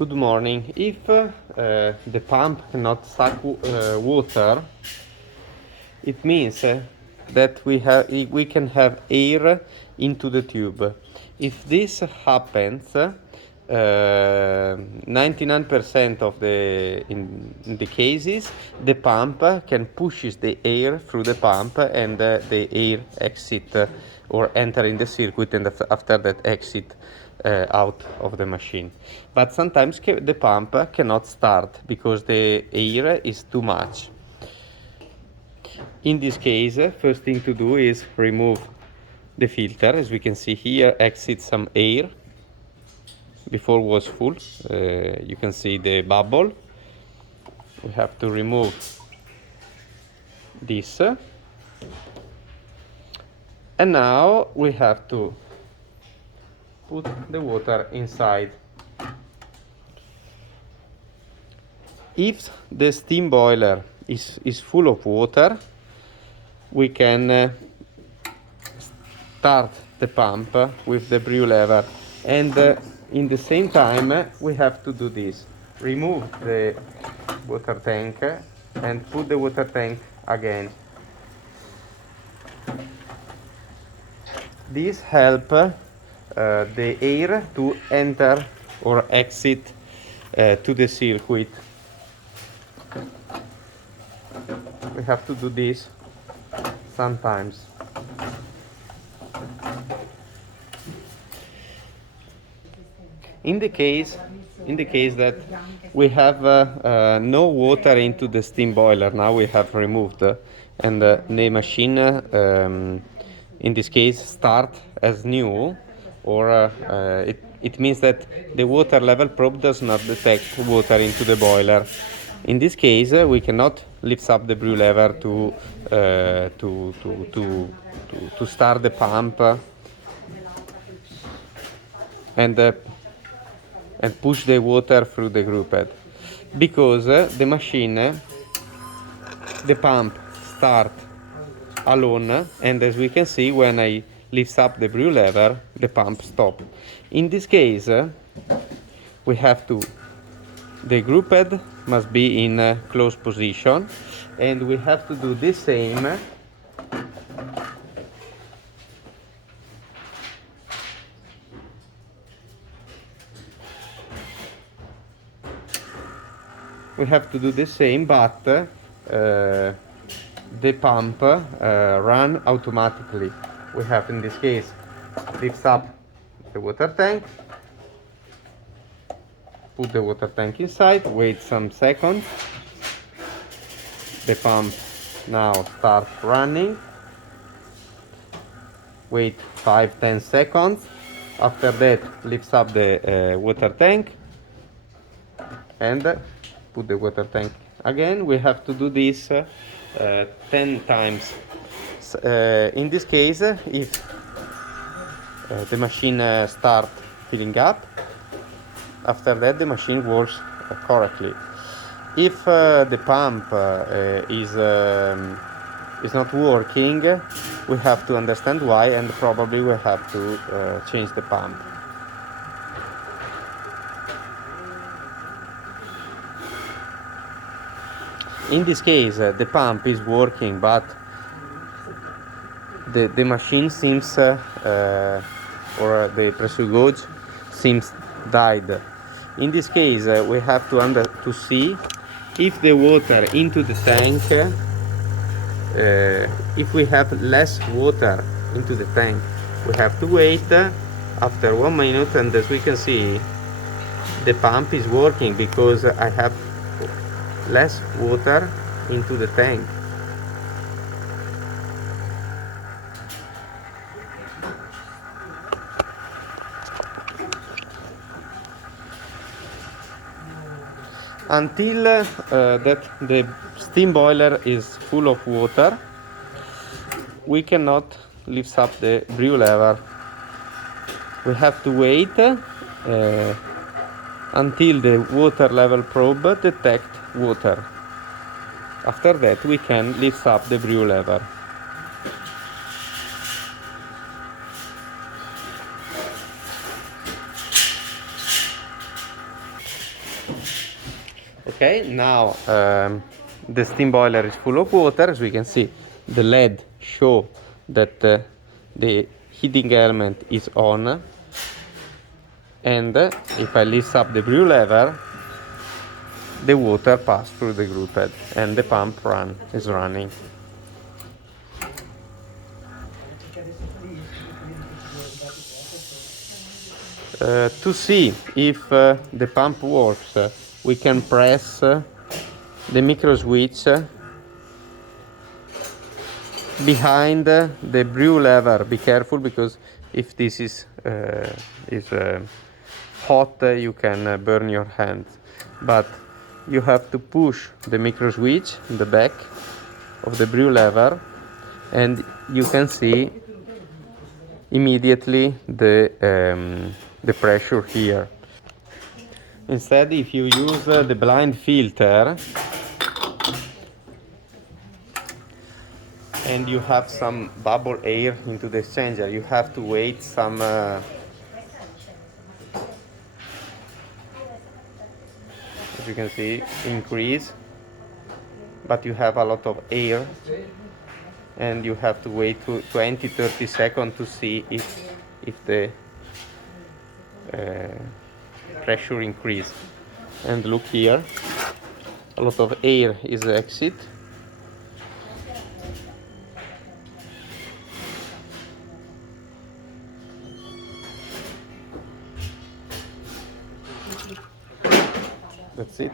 Good morning. If the pump cannot suck water, it means that we can have air into the tube. If this happens, 99% of in the cases, the pump can pushes the air through the pump, and the air exit or enter in the circuit, and after that exit out of the machine. But sometimes the pump cannot start because the air is too much. In this case, first thing to do is remove the filter. As we can see here, exit some air. Before was full. You can see the bubble. We have to remove this. And now we have to put the water inside. If the steam boiler is full of water, we can start the pump with the brew lever, and in the same time we have to do this: remove the water tank and put the water tank again. This helps the air to enter or exit to the circuit. We have to do this sometimes. In the case that we have no water into the steam boiler, now we have removed, and the machine, in this case, start as new, or it means that the water level probe does not detect water into the boiler. In this case, we cannot lift up the brew lever to start the pump and push the water through the group head, because the machine, the pump start alone, and as we can see, when I lift up the brew lever, the pump stop. In this case, we have to, the group head must be in a closed position, and we have to do the same but the pump run automatically. We have, in this case, lift up the water tank, put the water tank inside, wait some seconds. The pump now starts running. Wait 5-10 seconds. After that, lifts up the water tank and put the water tank again. We have to do this 10 times. In this case, if the machine starts filling up, after that the machine works correctly. If the pump is not working, we have to understand why, and probably we have to change the pump. In this case, the pump is working, but the machine seems, or the pressure gauge seems died. In this case, we have to see if the water into the tank, if we have less water into the tank. We have to wait after 1 minute, and as we can see, the pump is working because I have less water into the tank. Until that the steam boiler is full of water, we cannot lift up the brew lever. We have to wait until the water level probe detects water. After that, we can lift up the brew lever. Okay, now the steam boiler is full of water. As we can see, the LED show that the heating element is on. And if I lift up the brew lever, the water passes through the group head and the pump is running. To see if the pump works, we can press the micro switch behind the brew lever. Be careful, because if this is hot, you can burn your hand. But you have to push the micro switch in the back of the brew lever, and you can see immediately the pressure here. Instead, if you use the blind filter and you have some bubble air into the exchanger, you have to wait some as you can see, increase, but you have a lot of air and you have to wait 20-30 seconds to see if the pressure increase. And look here, a lot of air is exit. That's it.